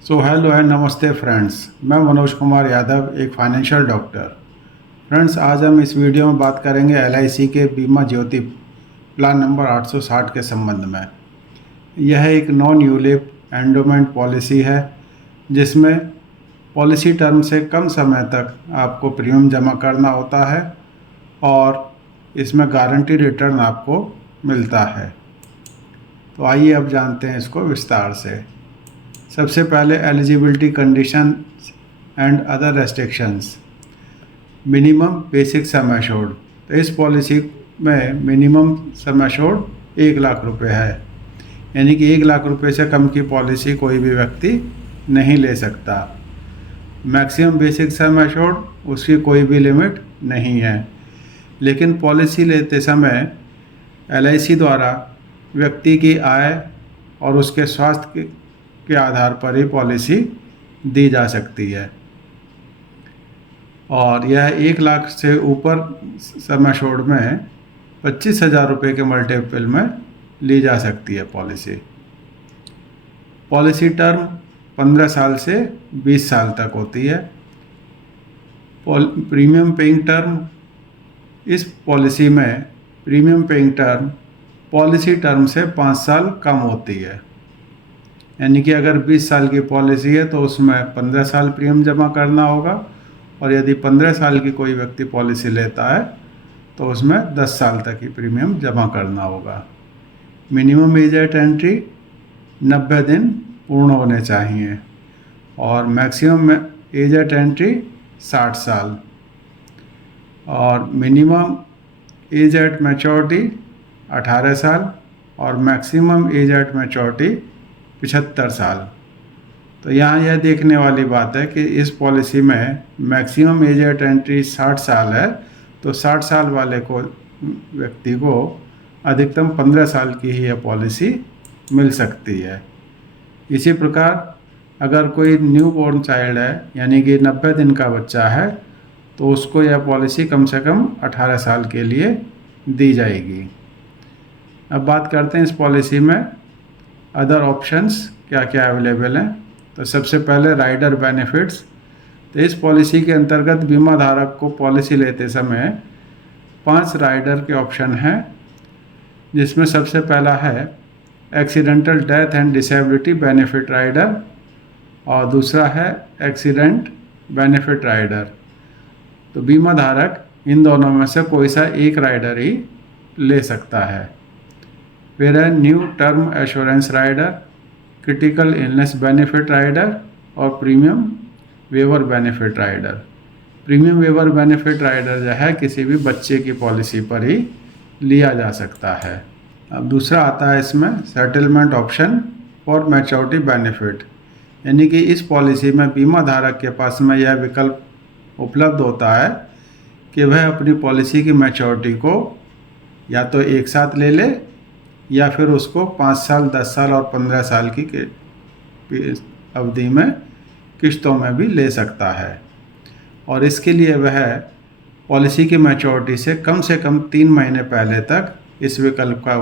Hello and नमस्ते friends. मैं मनोज कुमार यादव, एक फाइनेंशियल डॉक्टर। फ्रेंड्स, आज हम इस वीडियो में बात करेंगे एलआईसी के बीमा ज्योति प्लान नंबर 860 के संबंध में। यह एक नॉन यूलिप एंडोमेंट पॉलिसी है जिसमें पॉलिसी टर्म से कम समय तक आपको प्रीमियम जमा करना होता है और इसमें गारंटी रिटर्न आपको मिलता है। तो आइए अब जानते हैं इसको विस्तार से। सबसे पहले eligibility condition and other restrictions. Minimum basic sum assured. तो इस पॉलिसी में मिनिमम सम एश्योर्ड 1 लाख रुपए है, यानी कि 1 लाख रुपए से कम की पॉलिसी कोई भी व्यक्ति नहीं ले सकता। मैक्सिमम बेसिक सम एश्योर्ड, उसकी कोई भी लिमिट नहीं है, लेकिन पॉलिसी लेते समय एलआईसी द्वारा व्यक्ति की आय और उसके स्वास्थ्य के आधार पर ही पॉलिसी दी जा सकती है और यह 1 लाख से ऊपर सम एश्योर्ड में 25,000 रुपये के मल्टीपल में ली जा सकती है पॉलिसी। पॉलिसी टर्म 15 साल से 20 साल तक होती है। प्रीमियम पेइंग टर्म, इस पॉलिसी में premium paying term policy term से 5 साल कम होती है, यानी कि अगर 20 साल की पॉलिसी है तो उसमें 15 साल प्रीमियम जमा करना होगा और यदि 15 साल की कोई व्यक्ति पॉलिसी लेता है तो उसमें 10 साल तक ही प्रीमियम जमा करना होगा। मिनिमम एज एट एंट्री 90 दिन पूर्ण होने चाहिए और मैक्सिमम एज एट एंट्री 60 साल और मिनिमम एज एट मैच्योरिटी 18 साल और मैक्सिमम एज एट मैच्योरिटी 75 साल। तो यहाँ यह देखने वाली बात है कि इस पॉलिसी में मैक्सिमम एज एट एंट्री 60 साल है, तो 60 साल वाले को व्यक्ति को अधिकतम 15 साल की ही यह पॉलिसी मिल सकती है। इसी प्रकार अगर कोई न्यू बॉर्न चाइल्ड है, यानी कि 90 दिन का बच्चा है, तो उसको यह पॉलिसी कम से कम 18 साल के लिए दी जाएगी। अब बात करते हैं इस पॉलिसी में अदर ऑप्शंस क्या क्या अवेलेबल हैं। तो सबसे पहले राइडर बेनिफिट्स। तो इस पॉलिसी के अंतर्गत बीमा धारक को पॉलिसी लेते समय 5 राइडर के ऑप्शन हैं, जिसमें सबसे पहला है accidental death and disability benefit rider और दूसरा है एक्सीडेंट बेनिफिट राइडर। तो बीमा धारक इन दोनों में से कोई सा एक राइडर ही ले सकता है। फिर है new term assurance rider, critical illness benefit rider और premium waiver benefit rider. Premium waiver benefit rider जो है किसी भी बच्चे की पॉलिसी पर ही लिया जा सकता है। अब दूसरा आता है इसमें settlement option for maturity benefit, यानी कि इस पॉलिसी में बीमा धारक के पास में यह विकल्प उपलब्ध होता है कि वह अपनी पॉलिसी की मैच्योरिटी को या तो एक साथ ले ले या फिर उसको 5 साल, 10 साल और 15 साल की अवधि में किस्तों में भी ले सकता है और इसके लिए वह पॉलिसी की मैच्योरिटी से कम 3 महीने पहले तक इस विकल्प का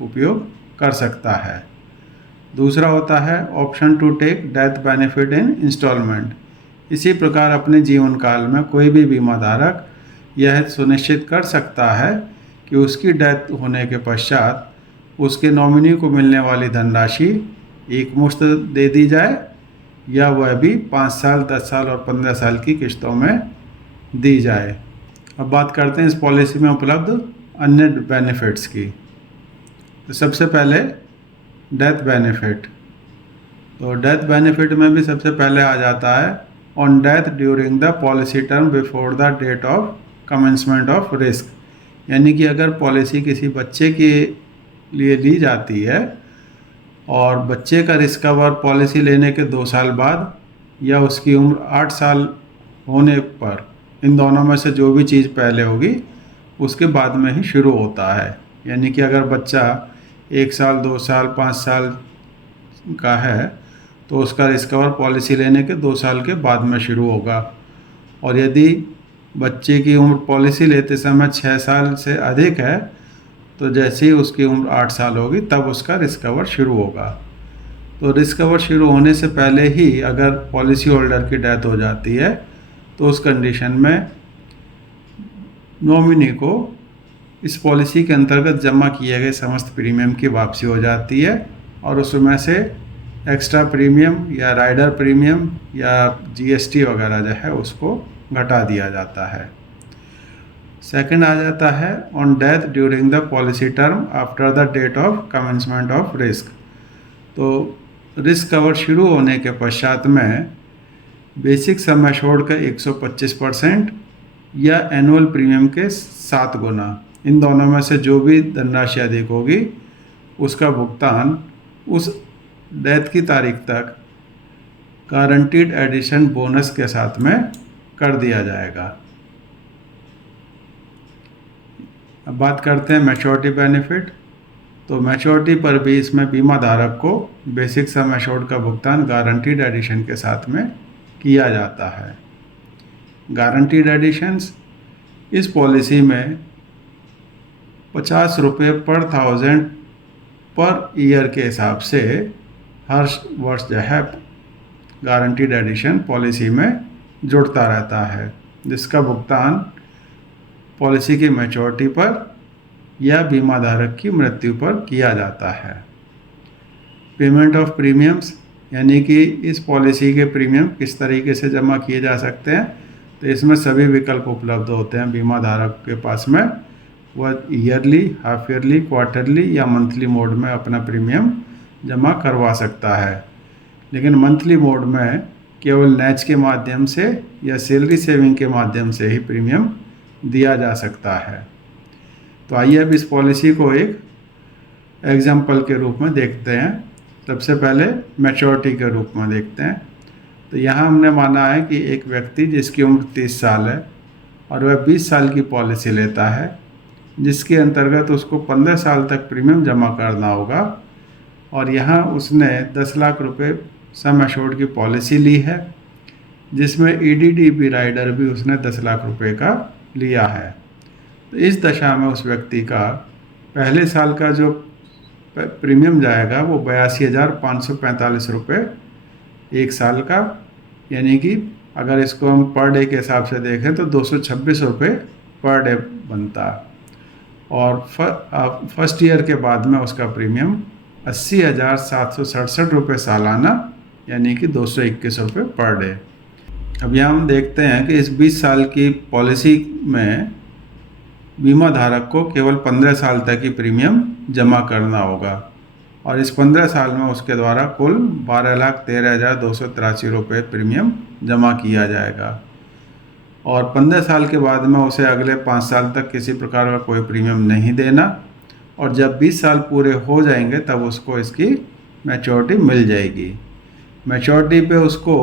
उपयोग कर सकता है। दूसरा होता है option to take death benefit in installment. इसी प्रकार अपने जीवन काल में कोई भी बीमा धारक यह सुनिश्चित कर सकता है कि उसकी डेथ होने के पश्चात उसके नॉमिनी को मिलने वाली धनराशि एक मुश्त दे दी जाए या वह भी 5 साल, 10 साल और 15 साल की किस्तों में दी जाए। अब बात करते हैं इस पॉलिसी में उपलब्ध अन्य बेनिफिट्स की। तो सबसे पहले डेथ बेनिफिट। तो डेथ बेनिफिट में भी सबसे पहले आ जाता है on death during the policy term before the date of commencement of risk, यानी कि अगर पॉलिसी किसी बच्चे के लिए ली जाती है और बच्चे का रिस्क कवर पॉलिसी लेने के 2 साल बाद या उसकी उम्र 8 साल होने पर, इन दोनों में से जो भी चीज़ पहले होगी उसके बाद में ही शुरू होता है। यानी कि अगर बच्चा 1 साल, 2 साल, 5 साल का है तो उसका रिस्क कवर पॉलिसी लेने के 2 साल के बाद में शुरू होगा और यदि बच्चे की उम्र पॉलिसी लेते समय 6 साल से अधिक है तो जैसे ही उसकी उम्र 8 साल होगी तब उसका रिस्क कवर शुरू होगा। तो रिस्क कवर शुरू होने से पहले ही अगर पॉलिसी होल्डर की डेथ हो जाती है तो उस कंडीशन में नॉमिनी को इस पॉलिसी के अंतर्गत जमा किए गए समस्त प्रीमियम की वापसी हो जाती है और उसमें से एक्स्ट्रा प्रीमियम या राइडर प्रीमियम या जीएसटी वगैरह जो है उसको घटा दिया जाता है। सेकंड आ जाता है on death during the policy term after the date of commencement of risk. तो रिस्क कवर शुरू होने के पश्चात में बेसिक सम एश्योर्ड का 125% या एनुअल प्रीमियम के 7 गुना, इन दोनों में से जो भी धनराशि अधिक होगी उसका भुगतान उस डेथ की तारीख तक गारंटीड एडिशन बोनस के साथ में कर दिया जाएगा। अब बात करते हैं मैच्योरिटी बेनिफिट। तो मैच्योरिटी पर भी इसमें बीमा धारक को बेसिक सम एश्योर्ड का भुगतान गारंटीड एडिशन के साथ में किया जाता है। गारंटीड एडिशंस इस पॉलिसी में 50 रुपये पर 1000 पर ईयर के हिसाब से हर वर्ष जो है गारंटीड एडिशन पॉलिसी में जुड़ता रहता है, जिसका भुगतान पॉलिसी की मैच्योरिटी पर या बीमा धारक की मृत्यु पर किया जाता है। पेमेंट ऑफ प्रीमियम्स, यानी कि इस पॉलिसी के प्रीमियम किस तरीके से जमा किए जा सकते हैं, तो इसमें सभी विकल्प उपलब्ध होते हैं बीमा धारक के पास में। वह ईयरली, हाफ ईयरली, क्वार्टरली या मंथली मोड में अपना प्रीमियम जमा करवा सकता है। लेकिन मंथली मोड में केवल नैच के माध्यम से या सैलरी सेविंग के माध्यम से ही प्रीमियम दिया जा सकता है। तो आइए अब इस पॉलिसी को एक एग्जाम्पल के रूप में देखते हैं। सबसे पहले मैच्योरिटी के रूप में देखते हैं। तो यहाँ हमने माना है कि एक व्यक्ति जिसकी उम्र 30 साल है और वह 20 साल की पॉलिसी लेता है, जिसके अंतर्गत उसको 15 साल तक प्रीमियम जमा करना होगा। और यहाँ उसने 10 लाख रुपए सम एश्योर्ड की पॉलिसी ली है, जिसमें ईडीडीबी राइडर भी उसने 10 लाख रुपए का लिया है। तो इस दशा में उस व्यक्ति का पहले साल का जो प्रीमियम जाएगा वो 82,545 रुपये एक साल का, यानी कि अगर इसको हम पर डे के हिसाब से देखें तो 226 रुपये पर डे बनता। और फर्स्ट ईयर के बाद में उसका प्रीमियम 80,767 रुपये सालाना, यानी कि 221 रुपये पर डे। अब यहाँ हम देखते हैं कि इस 20 साल की पॉलिसी में बीमा धारक को केवल 15 साल तक ही प्रीमियम जमा करना होगा और इस 15 साल में उसके द्वारा कुल 12,13,283 रुपये प्रीमियम जमा किया जाएगा। और 15 साल के बाद में उसे अगले 5 साल तक किसी प्रकार का कोई प्रीमियम नहीं देना, और जब 20 साल पूरे हो जाएंगे तब उसको इसकी मैच्योरिटी मिल जाएगी। मैच्योरिटी पे उसको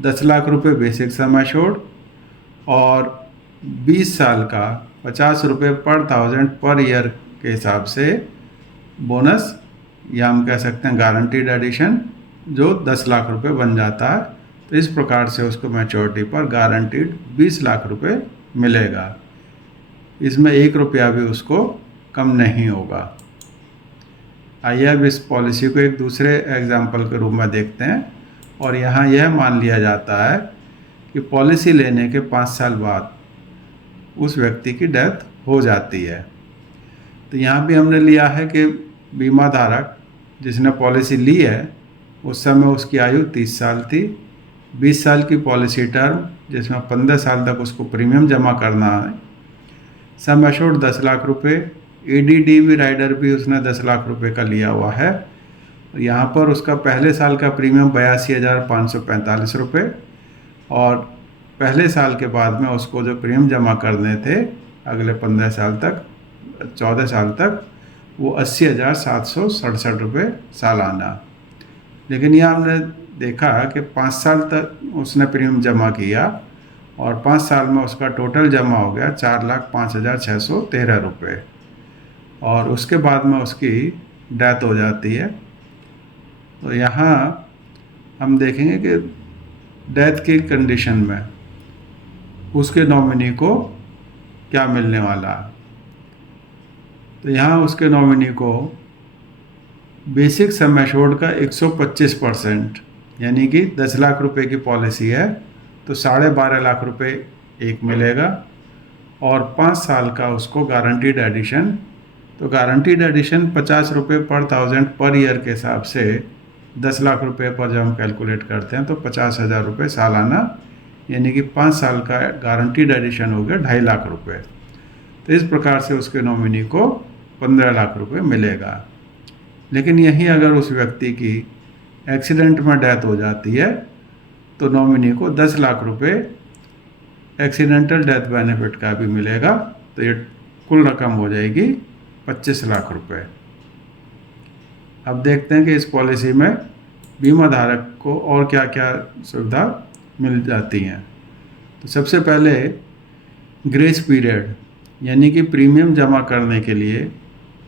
10 लाख रुपए बेसिक सम एश्योर्ड और 20 साल का 50 रुपये पर 1000 पर ईयर के हिसाब से बोनस, या हम कह सकते हैं गारंटीड एडिशन, जो 10 लाख रुपए बन जाता है। तो इस प्रकार से उसको मैच्योरिटी पर गारंटीड 20 लाख रुपए मिलेगा। इसमें 1 रुपया भी उसको कम नहीं होगा। आइए अब इस पॉलिसी को एक दूसरे एग्जाम्पल के रूप में देखते हैं। और यहाँ यह मान लिया जाता है कि पॉलिसी लेने के 5 साल बाद उस व्यक्ति की डेथ हो जाती है। तो यहाँ भी हमने लिया है कि बीमा धारक जिसने पॉलिसी ली है उस समय उसकी आयु 30 साल थी। 20 साल की पॉलिसी टर्म जिसमें 15 साल तक उसको प्रीमियम जमा करना है। सम एश्योर्ड 10 लाख रुपये, ईडीडीबी राइडर भी उसने 10 लाख रुपए का लिया हुआ है। यहाँ पर उसका पहले साल का प्रीमियम 82,545 रुपये और पहले साल के बाद में उसको जो प्रीमियम जमा करने थे अगले 15 साल तक, 14 साल तक, वो 80,767 रुपये सालाना। लेकिन यह हमने देखा कि 5 साल तक उसने प्रीमियम जमा किया और 5 साल में उसका टोटल जमा हो गया 4,05,613 रुपये, और उसके बाद में उसकी डेथ हो जाती है। तो यहाँ हम देखेंगे कि डेथ की कंडीशन में उसके नॉमिनी को क्या मिलने वाला है। तो यहाँ उसके नॉमिनी को बेसिक सम एश्योर्ड का 125%, यानी कि 10 लाख रुपए की पॉलिसी है तो 12.5 लाख रुपए एक मिलेगा, और 5 साल का उसको गारंटीड एडिशन, तो गारंटीड एडिशन 50 रुपये पर 1000 पर ईयर के हिसाब से 10 लाख रुपए पर जब हम कैलकुलेट करते हैं तो 50,000 रुपये सालाना, यानी कि 5 साल का गारंटीड एडिशन हो गया 2.5 लाख रुपए। तो इस प्रकार से उसके नॉमिनी को 15 लाख रुपए मिलेगा। लेकिन यहीं अगर उस व्यक्ति की एक्सीडेंट में डेथ हो जाती है तो नॉमिनी को 10 लाख रुपए एक्सीडेंटल डेथ बेनिफिट का भी मिलेगा, तो ये कुल रकम हो जाएगी 25 लाख रुपए। अब देखते हैं कि इस पॉलिसी में बीमा धारक को और क्या क्या सुविधा मिल जाती हैं। तो सबसे पहले ग्रेस पीरियड, यानी कि प्रीमियम जमा करने के लिए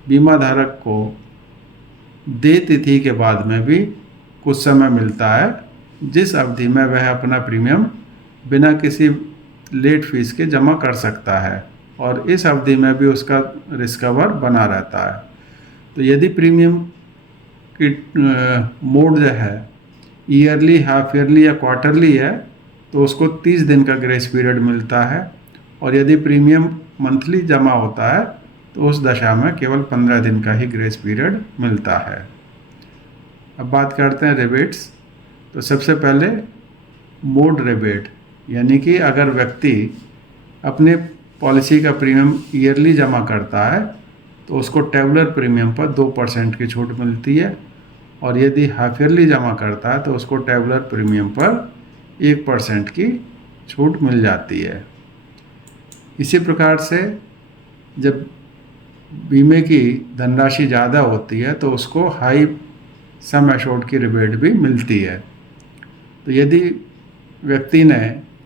बीमा धारक को देय तिथि के बाद में भी कुछ समय मिलता है, जिस अवधि में वह अपना प्रीमियम बिना किसी लेट फीस के जमा कर सकता है, और इस अवधि में भी उसका रिस्क कवर बना रहता है। तो यदि प्रीमियम की मोड जो है ईयरली, हाफ ईयरली या क्वार्टरली है तो उसको 30 दिन का ग्रेस पीरियड मिलता है, और यदि प्रीमियम मंथली जमा होता है तो उस दशा में केवल 15 दिन का ही ग्रेस पीरियड मिलता है। अब बात करते हैं रिबेट्स। तो सबसे पहले मोड रिबेट, यानी कि अगर व्यक्ति अपने पॉलिसी का प्रीमियम ईयरली जमा करता है तो उसको टेबुलर प्रीमियम पर 2% की छूट मिलती है, और यदि हाफ ईयरली जमा करता है तो उसको टेबुलर प्रीमियम पर 1% की छूट मिल जाती है। इसी प्रकार से जब बीमे की धनराशि ज़्यादा होती है तो उसको हाई सम एश्योर्ड की रिबेट भी मिलती है। तो यदि व्यक्ति ने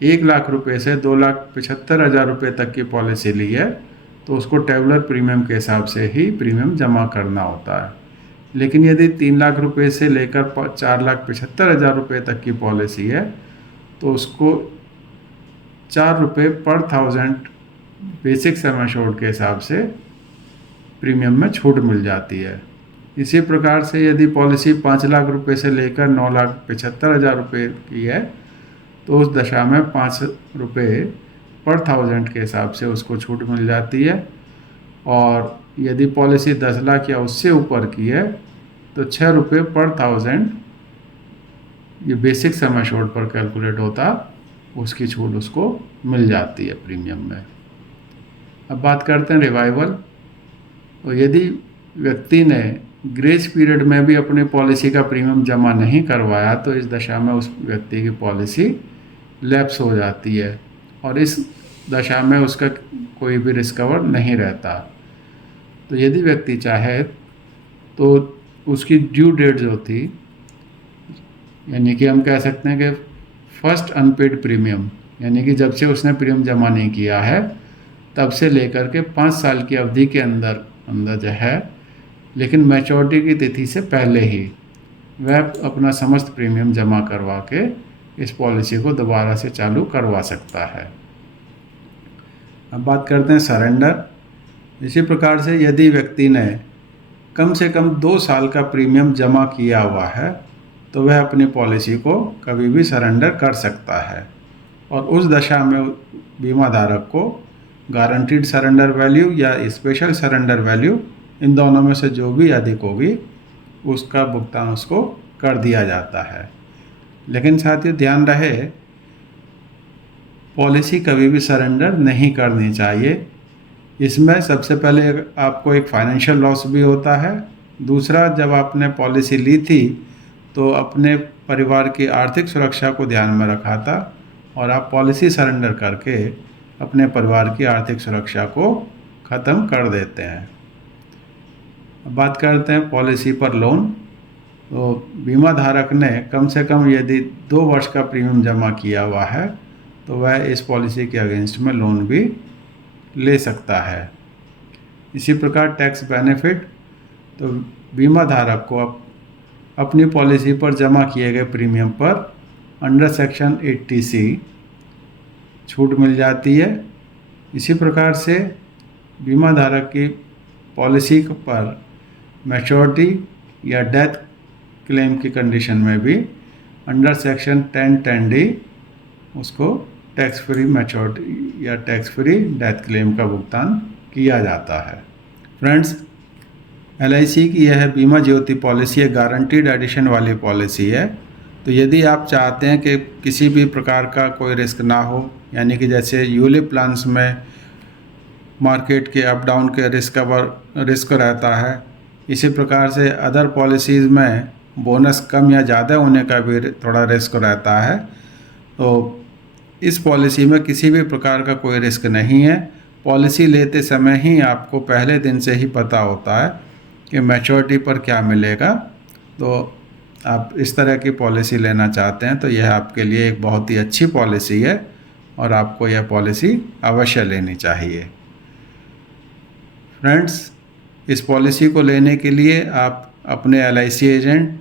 1 लाख रुपए से 2,75,000 रुपये तक की पॉलिसी ली है तो उसको टेबुलर प्रीमियम के हिसाब से ही प्रीमियम जमा करना होता है। लेकिन यदि 3 लाख रुपए से लेकर 4,75,000 रुपये तक की पॉलिसी है तो उसको 4 रुपये पर 1000 बेसिक सम एश्योर्ड के हिसाब से प्रीमियम में छूट मिल जाती है। इसी प्रकार से यदि पॉलिसी 5 लाख रुपए से लेकर 9,75,000 रुपये की है तो उस दशा में 5 रुपये पर 1000 के हिसाब से उसको छूट मिल जाती है, और यदि पॉलिसी 10 लाख या उससे ऊपर की है तो 6 रुपये पर 1000 ये बेसिक सम एश्योर्ड पर कैलकुलेट होता, उसकी छूट उसको मिल जाती है प्रीमियम में। अब बात करते हैं रिवाइवल। तो यदि व्यक्ति ने ग्रेस पीरियड में भी अपनी पॉलिसी का प्रीमियम जमा नहीं करवाया तो इस दशा में उस व्यक्ति की पॉलिसी लैप्स हो जाती है, और इस दशा में उसका कोई भी रिस्क कवर नहीं रहता। तो यदि व्यक्ति चाहे तो उसकी ड्यू डेट जो थी, यानी कि हम कह सकते हैं कि फर्स्ट अनपेड प्रीमियम, यानी कि जब से उसने प्रीमियम जमा नहीं किया है तब से लेकर के 5 साल की अवधि के अंदर जो है, लेकिन मैच्योरिटी की तिथि से पहले ही वह अपना समस्त प्रीमियम जमा करवा के इस पॉलिसी को दोबारा से चालू करवा सकता है। अब बात करते हैं सरेंडर। इसी प्रकार से यदि व्यक्ति ने कम से कम 2 साल का प्रीमियम जमा किया हुआ है तो वह अपनी पॉलिसी को कभी भी सरेंडर कर सकता है, और उस दशा में बीमा धारक को गारंटीड सरेंडर वैल्यू या स्पेशल सरेंडर वैल्यू, इन दोनों में से जो भी अधिक होगी उसका भुगतान उसको कर दिया जाता है। लेकिन साथियों ध्यान रहे, पॉलिसी कभी भी सरेंडर नहीं करनी चाहिए। इसमें सबसे पहले आपको एक फाइनेंशियल लॉस भी होता है। दूसरा, जब आपने पॉलिसी ली थी तो अपने परिवार की आर्थिक सुरक्षा को ध्यान में रखा था, और आप पॉलिसी सरेंडर करके अपने परिवार की आर्थिक सुरक्षा को ख़त्म कर देते हैं। अब बात करते हैं पॉलिसी पर लोन। तो बीमा धारक ने कम से कम यदि 2 वर्ष का प्रीमियम जमा किया हुआ है तो वह इस पॉलिसी के अगेंस्ट में लोन भी ले सकता है। इसी प्रकार टैक्स बेनिफिट, तो बीमा धारक को अपनी पॉलिसी पर जमा किए गए प्रीमियम पर अंडर सेक्शन 80C छूट मिल जाती है। इसी प्रकार से बीमा धारक की पॉलिसी पर मैच्योरिटी या डेथ क्लेम की कंडीशन में भी अंडर सेक्शन 10(10)(d) उसको टैक्स फ्री मैच्योरिटी या टैक्स फ्री डेथ क्लेम का भुगतान किया जाता है। फ्रेंड्स, LIC की यह बीमा ज्योति पॉलिसी एक गारंटीड एडिशन वाली पॉलिसी है। तो यदि आप चाहते हैं कि किसी भी प्रकार का कोई रिस्क ना हो, यानी कि जैसे यूलिप प्लान्स में मार्केट के अप डाउन के रिस्क रहता है, इसी प्रकार से अदर पॉलिसीज़ में बोनस कम या ज़्यादा होने का भी थोड़ा रिस्क रहता है। तो इस पॉलिसी में किसी भी प्रकार का कोई रिस्क नहीं है। पॉलिसी लेते समय ही आपको पहले दिन से ही पता होता है कि मैच्योरिटी पर क्या मिलेगा। तो आप इस तरह की पॉलिसी लेना चाहते हैं तो यह आपके लिए एक बहुत ही अच्छी पॉलिसी है और आपको यह पॉलिसी अवश्य लेनी चाहिए। फ्रेंड्स, इस पॉलिसी को लेने के लिए आप अपने LIC एजेंट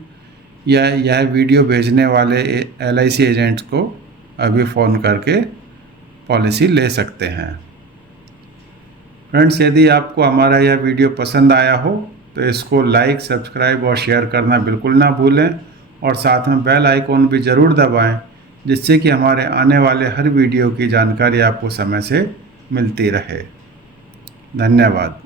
या यह वीडियो भेजने वाले LIC एजेंट्स को अभी फ़ोन करके पॉलिसी ले सकते हैं। फ्रेंड्स, यदि आपको हमारा यह वीडियो पसंद आया हो तो इसको लाइक, सब्सक्राइब और शेयर करना बिल्कुल ना भूलें और साथ में बेल आइकॉन भी ज़रूर दबाएं, जिससे कि हमारे आने वाले हर वीडियो की जानकारी आपको समय से मिलती रहे। धन्यवाद।